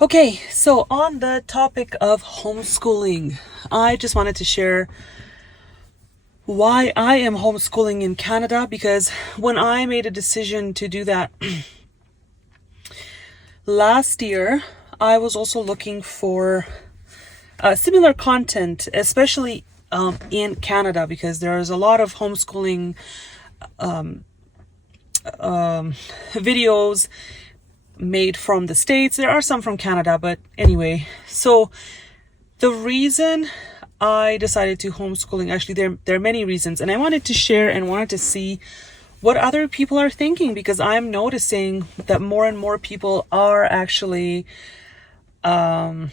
Okay, so on the topic of homeschooling, I just wanted to share why I am homeschooling in Canada, because when I made a decision to do that last year, I was also looking for similar content, especially in Canada, because there's a lot of homeschooling videos made from the States. There are some from Canada, but anyway, so the reason I decided to homeschooling, actually there are many reasons, and I wanted to share and wanted to see what other people are thinking, because I'm noticing that more and more people are actually pulling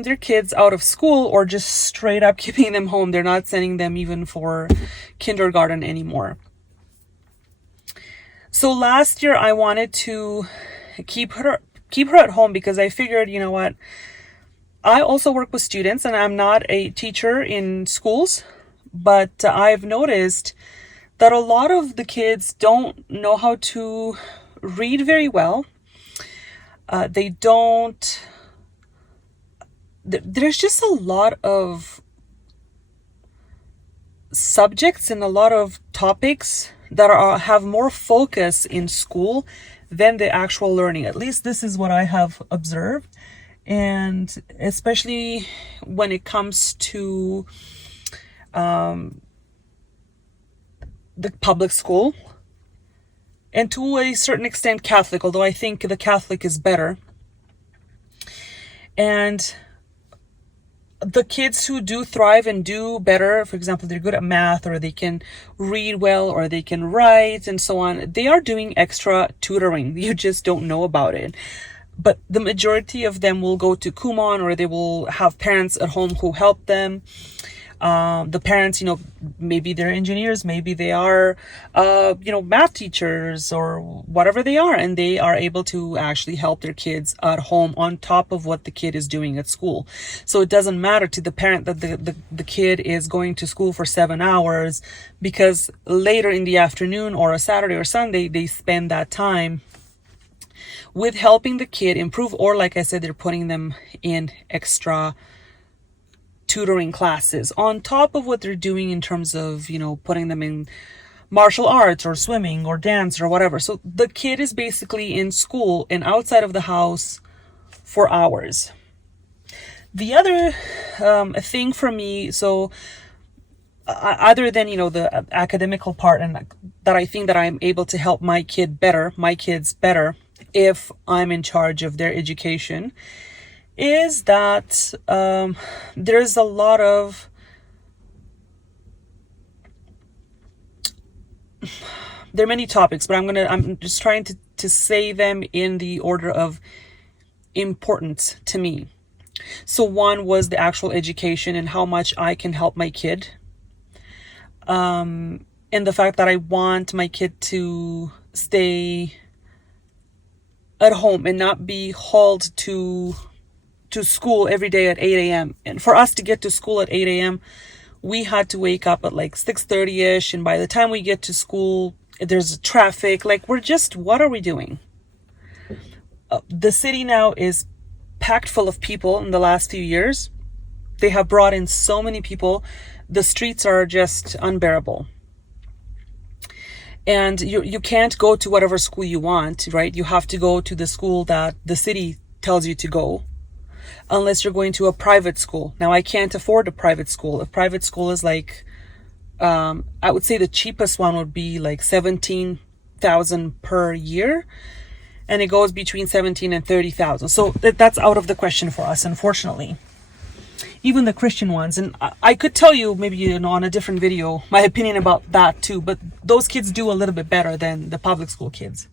their kids out of school or just straight up keeping them home. They're not sending them even for kindergarten anymore. So last year I wanted to keep her at home, because I figured, you know what, I also work with students and I'm not a teacher in schools, but I've noticed that a lot of the kids don't know how to read very well. They don't, there's just a lot of subjects and a lot of topics that have more focus in school than the actual learning. At least this is what I have observed. And especially when it comes to the public school, and to a certain extent Catholic, although I think the Catholic is better. And the kids who do thrive and do better, for example, they're good at math, or they can read well, or they can write and so on, they are doing extra tutoring. You just don't know about it. But the majority of them will go to Kumon, or they will have parents at home who help them. The parents, maybe they're engineers, maybe they are, math teachers or whatever they are, and they are able to actually help their kids at home on top of what the kid is doing at school. So it doesn't matter to the parent that the kid is going to school for 7 hours, because later in the afternoon or a Saturday or Sunday, they spend that time with helping the kid improve, or like I said, they're putting them in extra tutoring classes on top of what they're doing in terms of, putting them in martial arts or swimming or dance or whatever. So the kid is basically in school and outside of the house for hours. The other thing for me, so other than, the academical part, and that I think that I'm able to help my kids better if I'm in charge of their education, is that there's a lot of there are many topics, but I'm just trying to say them in the order of importance to me. So one was the actual education and how much I can help my kid, and the fact that I want my kid to stay at home and not be hauled to school every day at 8 a.m. And for us to get to school at 8 a.m., we had to wake up at like 6:30ish. And by the time we get to school, there's traffic. Like, what are we doing? The city now is packed full of people in the last few years. They have brought in so many people. The streets are just unbearable. And you can't go to whatever school you want, right? You have to go to the school that the city tells you to go, unless you're going to a private school. Now, I can't afford a private school. A private school is like, I would say the cheapest one would be like $17,000 per year. And it goes between $17,000 and $30,000. So that's out of the question for us, unfortunately. Even the Christian ones. And I could tell you maybe, on a different video, my opinion about that too. But those kids do a little bit better than the public school kids.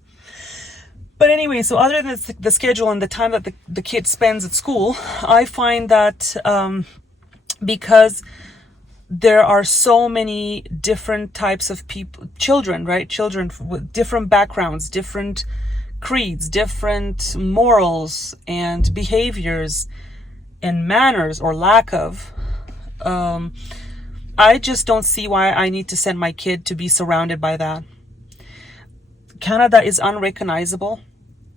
But anyway, so other than the schedule and the time that the kid spends at school, I find that because there are so many different types of children with different backgrounds, different creeds, different morals and behaviors and manners or lack of, I just don't see why I need to send my kid to be surrounded by that. Canada is unrecognizable.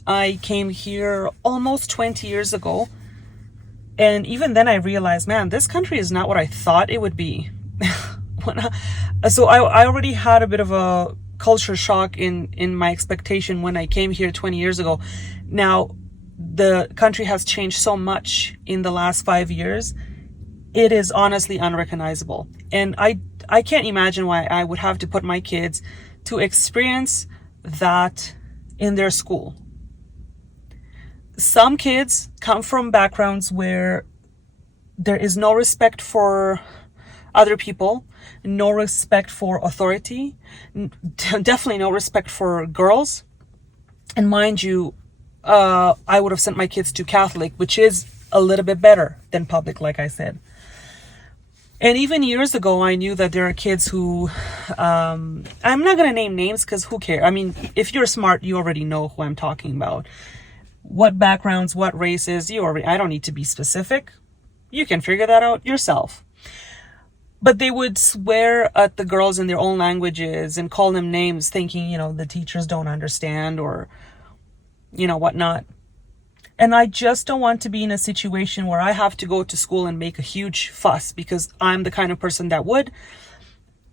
I came here almost 20 years ago. And even then I realized, man, this country is not what I thought it would be. I already had a bit of a culture shock in my expectation when I came here 20 years ago. Now, the country has changed so much in the last 5 years. It is honestly unrecognizable. And I can't imagine why I would have to put my kids to experience that in their school. Some kids come from backgrounds where there is no respect for other people, no respect for authority, definitely no respect for girls. And mind you, I would have sent my kids to Catholic, which is a little bit better than public, like I said. And even years ago, I knew that there are kids who, I'm not going to name names because who cares? I mean, if you're smart, you already know who I'm talking about. What backgrounds, what races, I don't need to be specific. You can figure that out yourself. But they would swear at the girls in their own languages and call them names thinking, the teachers don't understand or, whatnot. And I just don't want to be in a situation where I have to go to school and make a huge fuss because I'm the kind of person that would.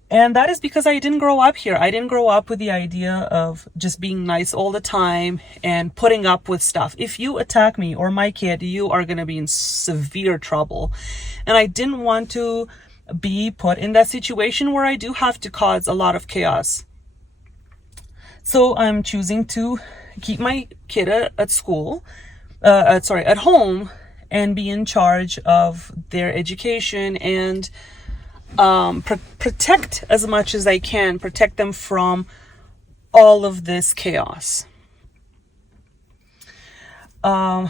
And that is because I didn't grow up here. I didn't grow up with the idea of just being nice all the time and putting up with stuff. If you attack me or my kid, you are going to be in severe trouble. And I didn't want to be put in that situation where I do have to cause a lot of chaos. So I'm choosing to keep my kid at school, at home, and be in charge of their education and protect as much as I can, protect them from all of this chaos. I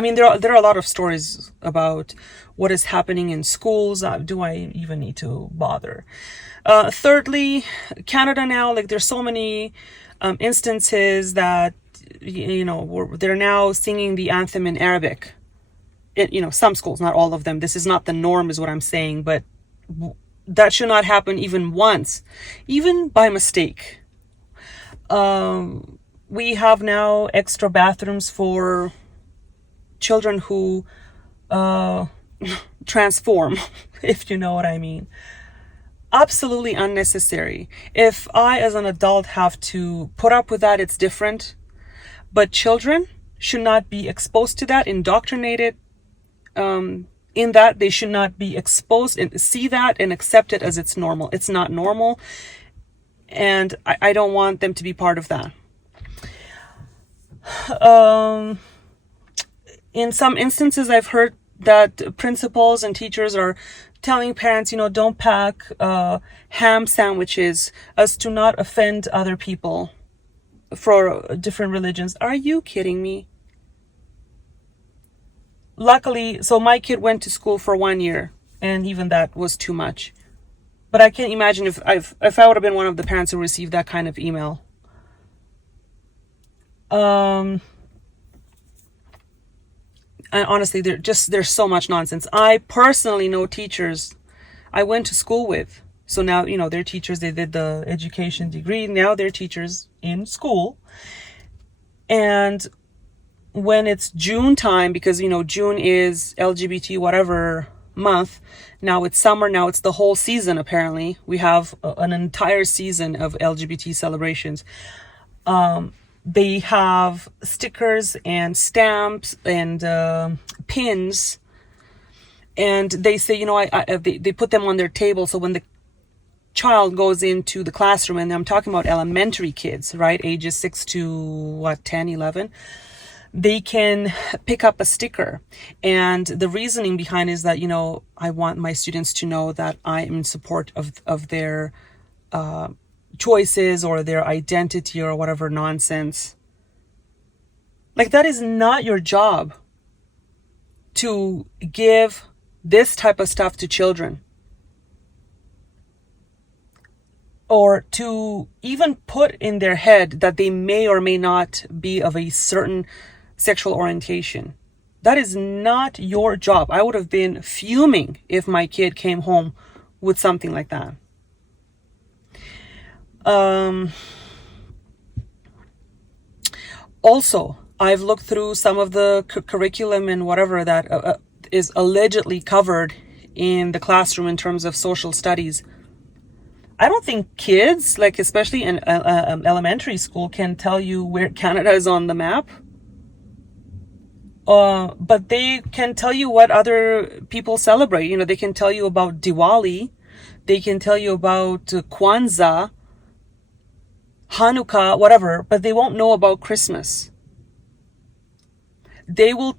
mean, there are a lot of stories about what is happening in schools. Do I even need to bother? Thirdly, Canada now, there's so many instances that, they're now singing the anthem in Arabic. Some schools, not all of them. This is not the norm is what I'm saying, but that should not happen even once, even by mistake. We have now extra bathrooms for children who transform, if you know what I mean. Absolutely unnecessary. If I, as an adult, have to put up with that, it's different. But children should not be exposed to that, indoctrinated in that. They should not be exposed and see that and accept it as it's normal. It's not normal. And I don't want them to be part of that. In some instances, I've heard that principals and teachers are telling parents, don't pack ham sandwiches as to not offend other people for different religions. Are you kidding me? Luckily, so my kid went to school for 1 year, and even that was too much. But I can't imagine if I would have been one of the parents who received that kind of email. And honestly, there's so much nonsense. I personally know teachers I went to school with. So now, they're teachers. They did the education degree. Now they're teachers in school. And when it's June time, because, June is LGBT whatever month. Now it's summer. Now it's the whole season, apparently. We have an entire season of LGBT celebrations. They have stickers and stamps and pins. And they say, they put them on their table. So when the child goes into the classroom, and I'm talking about elementary kids, right? Ages 6 to 10, 11. They can pick up a sticker. And the reasoning behind is that, I want my students to know that I am in support of their choices or their identity or whatever nonsense. That is not your job to give this type of stuff to children. Or to even put in their head that they may or may not be of a certain sexual orientation. That is not your job. I would have been fuming if my kid came home with something like that. Also, I've looked through some of the curriculum and whatever that is allegedly covered in the classroom in terms of social studies. I don't think kids, like especially in elementary school, can tell you where Canada is on the map. But they can tell you what other people celebrate. You know, they can tell you about Diwali. They can tell you about Kwanzaa, Hanukkah, whatever, but they won't know about Christmas. They will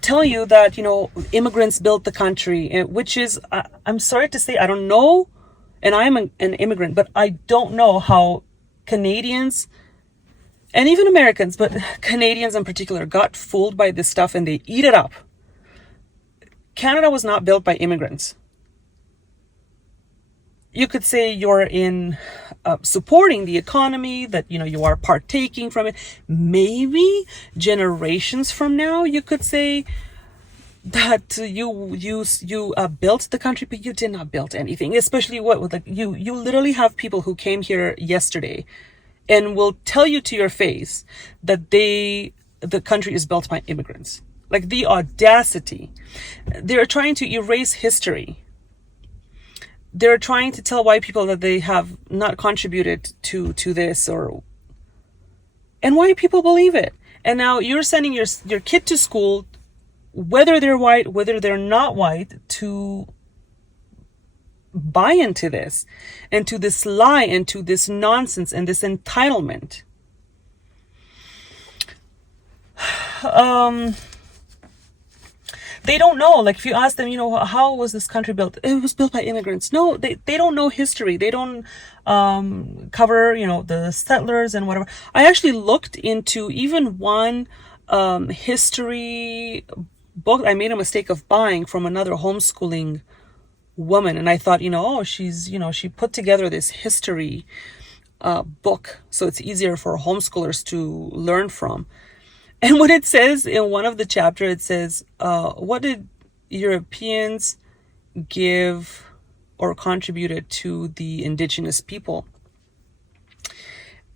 tell you that, you know, immigrants built the country, which is, I'm sorry to say, I don't know, and I am an immigrant, but I don't know how Canadians and even Americans, but Canadians in particular, got fooled by this stuff and they eat it up. Canada was not built by immigrants. You could say you're in supporting the economy, that, you know, you are partaking from it. Maybe generations from now, you could say that you built the country, but you did not build anything. Especially what with, like, you literally have people who came here yesterday and will tell you to your face that the country is built by immigrants. Like, the audacity. They're trying to erase history. They're trying to tell white people that they have not contributed to this, and white people believe it. And now you're sending your kid to school, whether they're white, whether they're not white, to buy into this, and to this lie, and to this nonsense, and this entitlement. They don't know. Like, if you ask them, you know, how was this country built? It was built by immigrants. No, they don't know history. They don't cover, you know, the settlers and whatever. I actually looked into even one history book I made a mistake of buying from another homeschooling woman. And I thought, you know, oh, she put together this history book, so it's easier for homeschoolers to learn from. And what it says in one of the chapters, it says, what did Europeans give or contributed to the indigenous people?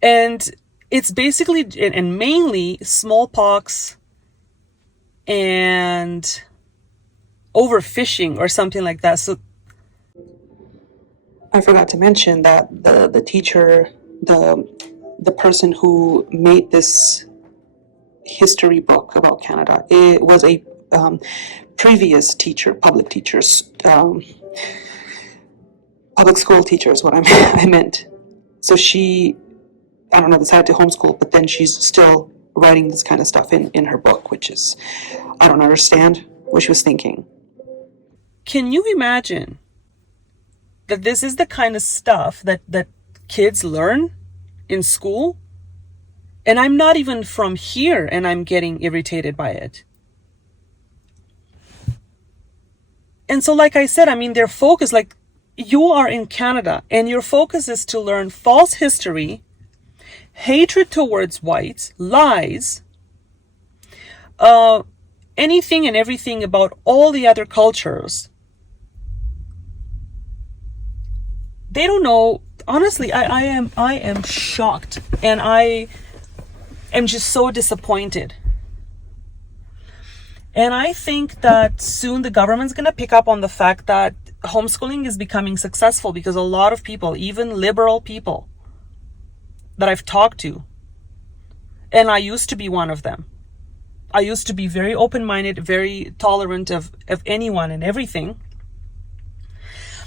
And it's basically, and mainly, smallpox and overfishing or something like that. So I forgot to mention that the teacher, the person who made this history book about Canada, it was a previous teacher, public teachers, public school teachers, what I meant. So she, I don't know, decided to homeschool, but then she's still writing this kind of stuff in her book, which is, I don't understand what she was thinking. Can you imagine that this is the kind of stuff that kids learn in school? And I'm not even from here, and I'm getting irritated by it. And so, like I said, I mean, their focus, like, you are in Canada, and your focus is to learn false history, hatred towards whites, lies, anything and everything about all the other cultures. They don't know. Honestly, I am shocked, and I am just so disappointed. And I think that soon the government's going to pick up on the fact that homeschooling is becoming successful, because a lot of people, even liberal people that I've talked to, and I used to be one of them. I used to be very open-minded, very tolerant of anyone and everything,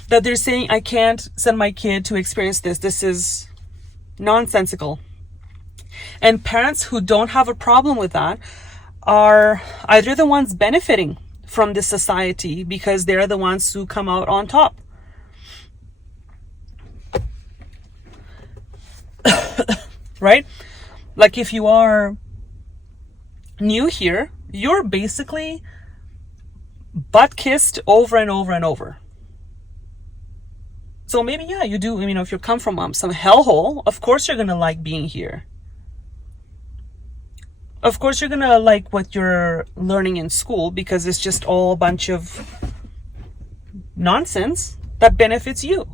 that they're saying, I can't send my kid to experience this. This is nonsensical. And parents who don't have a problem with that are either the ones benefiting from this society because they're the ones who come out on top. Right? Like, if you are new here, you're basically butt kissed over and over and over. So maybe, yeah, you do, you know, if you come from some hellhole, of course you're going to like being here. Of course you're going to like what you're learning in school, because it's just all a bunch of nonsense that benefits you.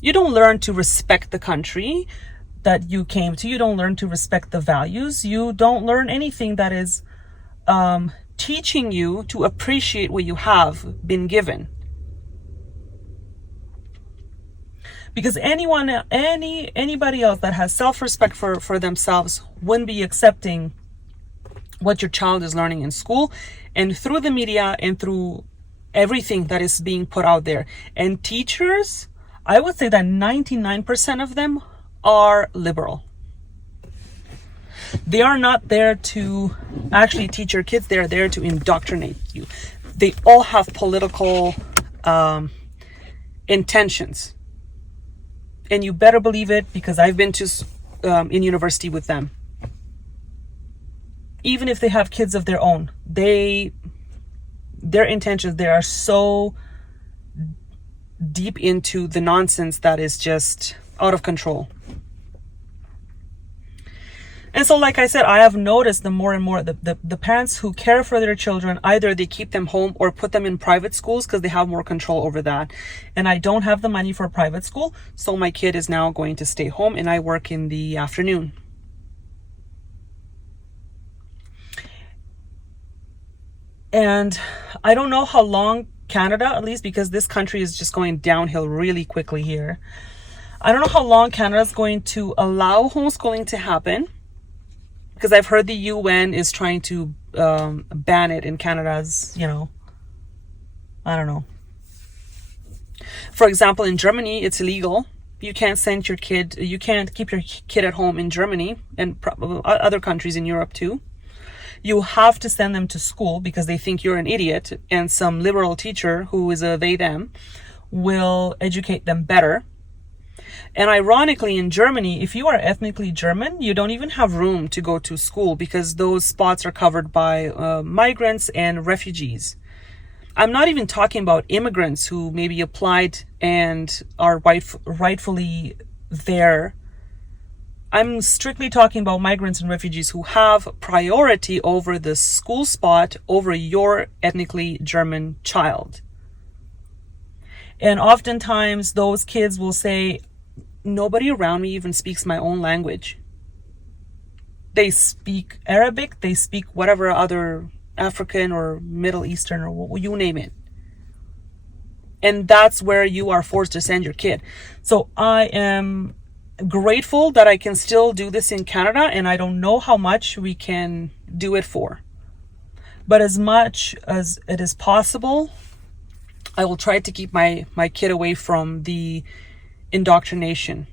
You don't learn to respect the country that you came to. You don't learn to respect the values. You don't learn anything that is teaching you to appreciate what you have been given. Because anybody else that has self-respect for themselves wouldn't be accepting what your child is learning in school and through the media and through everything that is being put out there. And teachers, I would say that 99% of them are liberal. They are not there to actually teach your kids. They're there to indoctrinate you. They all have political intentions. And you better believe it, because I've been to in university with them. Even if they have kids of their own, their intentions, they are so deep into the nonsense that is just out of control. And so, like I said, I have noticed the more and more the parents who care for their children, either they keep them home or put them in private schools because they have more control over that. And I don't have the money for a private school, so my kid is now going to stay home and I work in the afternoon. And I don't know how long Canada, at least because this country is just going downhill really quickly here. I don't know how long Canada is going to allow homeschooling to happen, because I've heard the UN is trying to ban it in Canada as, I don't know. For example, in Germany, it's illegal. You can't you can't keep your kid at home in Germany and other countries in Europe too. You have to send them to school because they think you're an idiot, and some liberal teacher who is a they them will educate them better. And ironically, in Germany, if you are ethnically German, you don't even have room to go to school because those spots are covered by migrants and refugees. I'm not even talking about immigrants who maybe applied and are rightfully there. I'm strictly talking about migrants and refugees who have priority over the school spot over your ethnically German child. And oftentimes those kids will say, nobody around me even speaks my own language. They speak Arabic, they speak whatever other African or Middle Eastern or you name it. And that's where you are forced to send your kid. So I am grateful that I can still do this in Canada, and I don't know how much we can do it for. But as much as it is possible, I will try to keep my kid away from the indoctrination,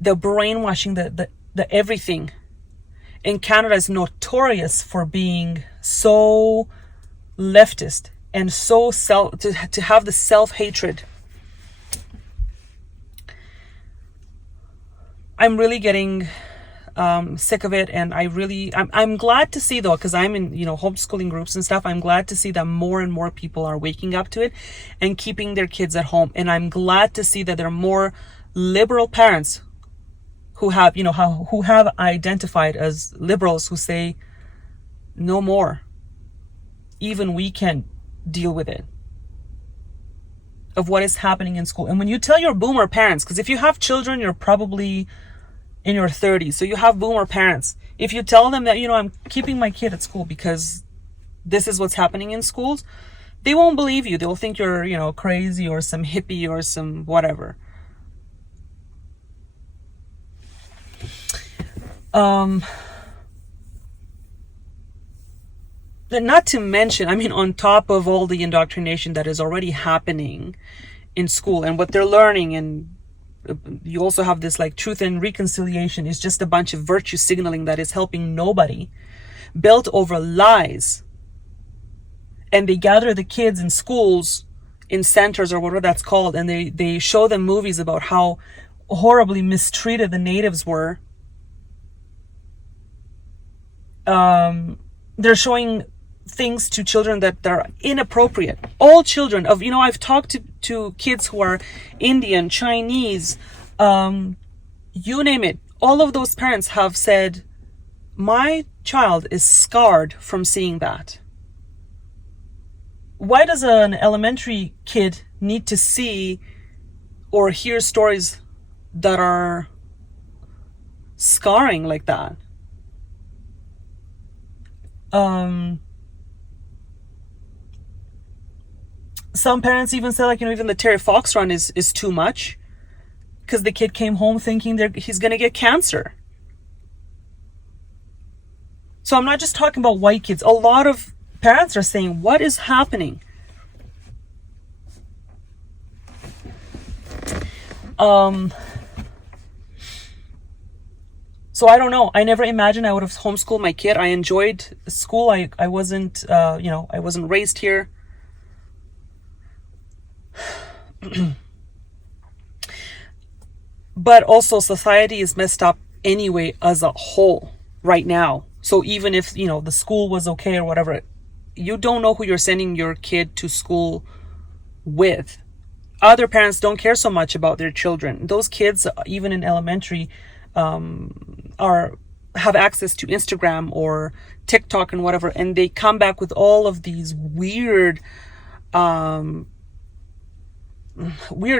the brainwashing, the everything. And Canada is notorious for being so leftist and so to have the self-hatred. I'm really getting sick of it, and I'm glad to see, though, because I'm in homeschooling groups and stuff. I'm glad to see that more and more people are waking up to it and keeping their kids at home. And I'm glad to see that there are more liberal parents who have who have identified as liberals, who say no more. Even we can deal with it, of what is happening in school. And when you tell your boomer parents, because if you have children, you're probably in your 30s, so you have boomer parents. If you tell them that, I'm keeping my kid at school because this is what's happening in schools, they won't believe you. They'll think you're, crazy or some hippie or some whatever. Not to mention, on top of all the indoctrination that is already happening in school and what they're learning, and you also have this truth and reconciliation is just a bunch of virtue signaling that is helping nobody, built over lies. And they gather the kids in schools, in centers or whatever that's called, and they show them movies about how horribly mistreated the natives were. They're showing things to children that are inappropriate. All children of, I've talked to kids who are Indian, Chinese, you name it. All of those parents have said, my child is scarred from seeing that. Why does an elementary kid need to see or hear stories that are scarring like that. Some parents even say, like, even the Terry Fox run is too much because the kid came home thinking he's going to get cancer. So I'm not just talking about white kids. A lot of parents are saying, what is happening? So I don't know. I never imagined I would have homeschooled my kid. I enjoyed school. I wasn't, I wasn't raised here. But also society is messed up anyway as a whole right now. So even if, the school was okay or whatever, you don't know who you're sending your kid to school with. Other parents don't care so much about their children. Those kids, even in elementary, have access to Instagram or TikTok and whatever, and they come back with all of these weird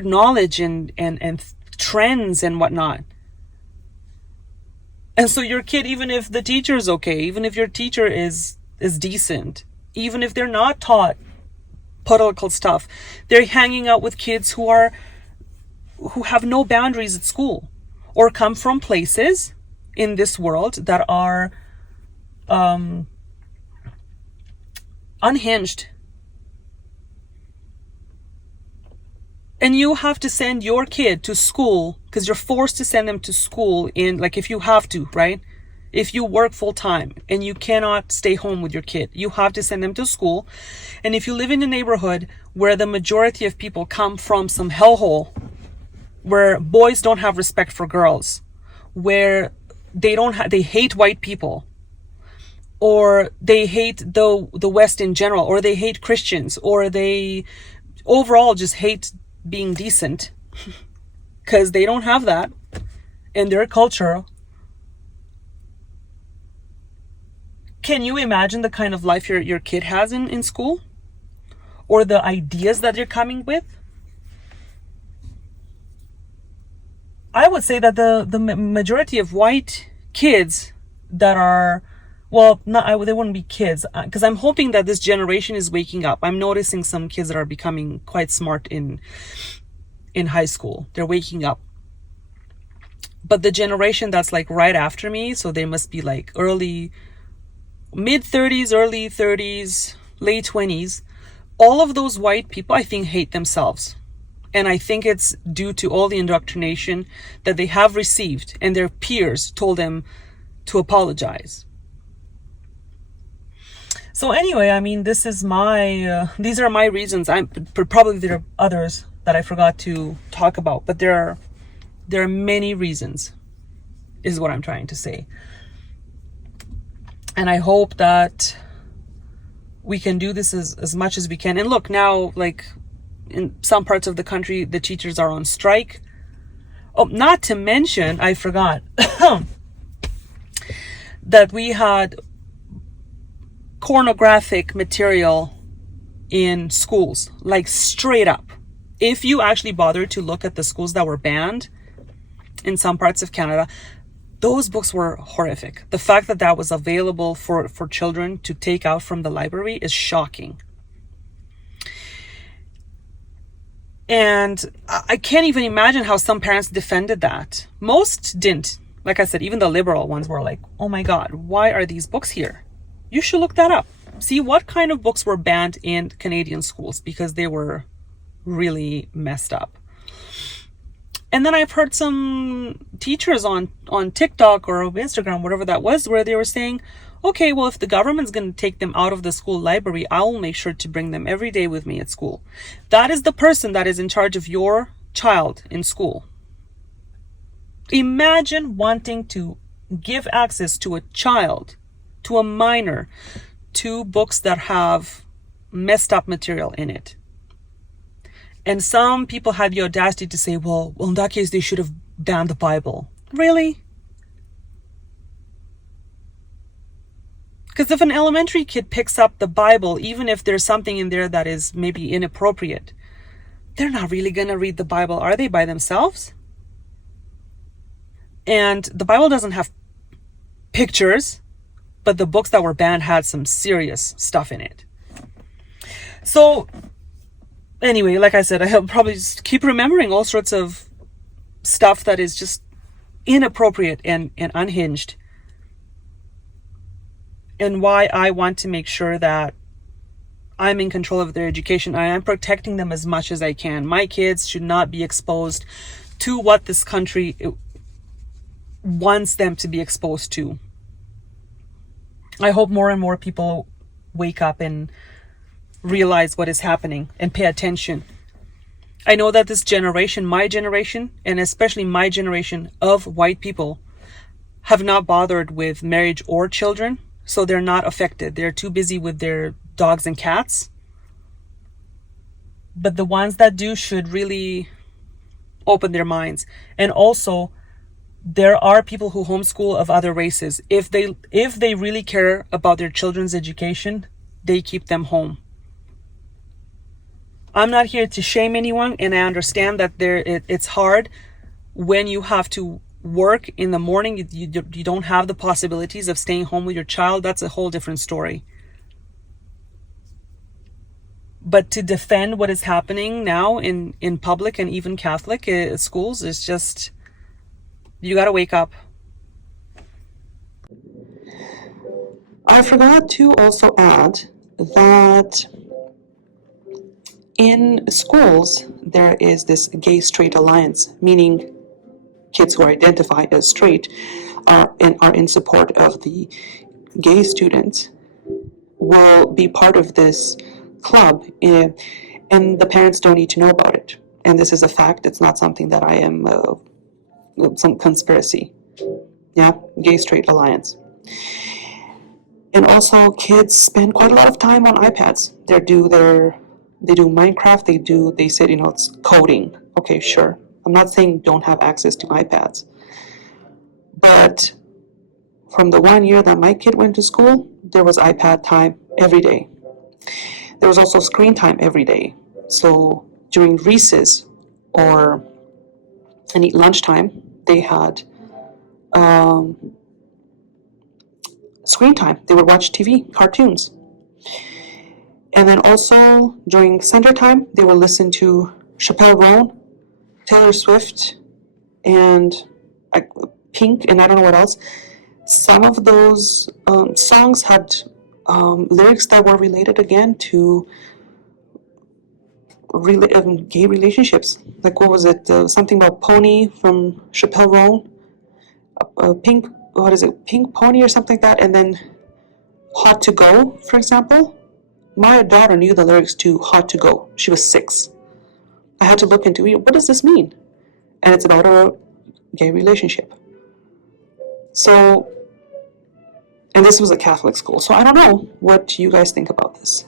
knowledge and trends and whatnot. And so your kid, even if the teacher is okay, even if your teacher is decent, even if they're not taught political stuff, they're hanging out with kids who have no boundaries at school, or come from places in this world that are unhinged. And you have to send your kid to school because you're forced to send them to school if you have to, right? If you work full time and you cannot stay home with your kid, you have to send them to school. And if you live in a neighborhood where the majority of people come from some hellhole, where boys don't have respect for girls, where they hate white people, or they hate the West in general, or they hate Christians, or they overall just hate being decent because they don't have that in their culture. Can you imagine the kind of life your kid has in school, or the ideas that they're coming with? I would say that the majority of white kids that are, they wouldn't be kids, because I'm hoping that this generation is waking up. I'm noticing some kids that are becoming quite smart in high school. They're waking up. But the generation that's like right after me, so they must be like mid 30s, early 30s, late 20s. All of those white people, I think, hate themselves. And I think it's due to all the indoctrination that they have received, and their peers told them to apologize. So anyway, I mean, these are my reasons. Probably there are others that I forgot to talk about, but there are many reasons, is what I'm trying to say. And I hope that we can do this as much as we can. And look, now, like in some parts of the country, the teachers are on strike. Oh, not to mention, I forgot that we had pornographic material in schools, like straight up. If you actually bother to look at the schools that were banned in some parts of Canada, those books were horrific. The fact that was available for children to take out from the library is shocking. And I can't even imagine how some parents defended that. Most didn't. Like I said, even the liberal ones were like, oh my God, why are these books here? You should look that up. See what kind of books were banned in Canadian schools, because they were really messed up. And then I've heard some teachers on TikTok or Instagram, whatever that was, where they were saying, okay, well, if the government's going to take them out of the school library, I will make sure to bring them every day with me at school. That is the person that is in charge of your child in school. Imagine wanting to give access to a child, to a minor, to books that have messed up material in it. And some people had the audacity to say, well, in that case, they should have banned the Bible. Really? Because if an elementary kid picks up the Bible, even if there's something in there that is maybe inappropriate, they're not really going to read the Bible, are they, by themselves? And the Bible doesn't have pictures, but the books that were banned had some serious stuff in it. So anyway, like I said, I'll probably just keep remembering all sorts of stuff that is just inappropriate and unhinged. And why I want to make sure that I'm in control of their education. I am protecting them as much as I can. My kids should not be exposed to what this country wants them to be exposed to. I hope more and more people wake up and realize what is happening and pay attention. I know that this generation, my generation, and especially my generation of white people, have not bothered with marriage or children, so they're not affected. They're too busy with their dogs and cats. But the ones that do should really open their minds. And also, there are people who homeschool of other races. If they really care about their children's education, they keep them home. I'm not here to shame anyone, and I understand that it's hard when you have to work in the morning. You don't have the possibilities of staying home with your child. That's a whole different story. But to defend what is happening now in public and even Catholic schools is just, you got to wake up. I forgot to also add that in schools, there is this gay-straight alliance, meaning kids who identify as straight are in support of the gay students will be part of this club, and the parents don't need to know about it. And this is a fact. It's not something that I am some conspiracy. Yeah, gay-straight alliance. And also, kids spend quite a lot of time on iPads. They do Minecraft. They said, it's coding. Okay, sure. I'm not saying don't have access to iPads. But from the 1 year that my kid went to school, there was iPad time every day. There was also screen time every day. So during recess or any lunchtime, they had screen time. They would watch TV, cartoons. And then also during center time, they would listen to Chappelle Roan, Taylor Swift, and Pink, and I don't know what else. Some of those songs had lyrics that were related again to gay relationships. Like, what was it? Something about Pony from Chappelle Roan. Pink, what is it? Pink Pony or something like that. And then Hot to Go, for example. My daughter knew the lyrics to Hot to Go. She was 6. I had to look into it. What does this mean? And it's about a gay relationship. So, and this was a Catholic school. So I don't know what you guys think about this.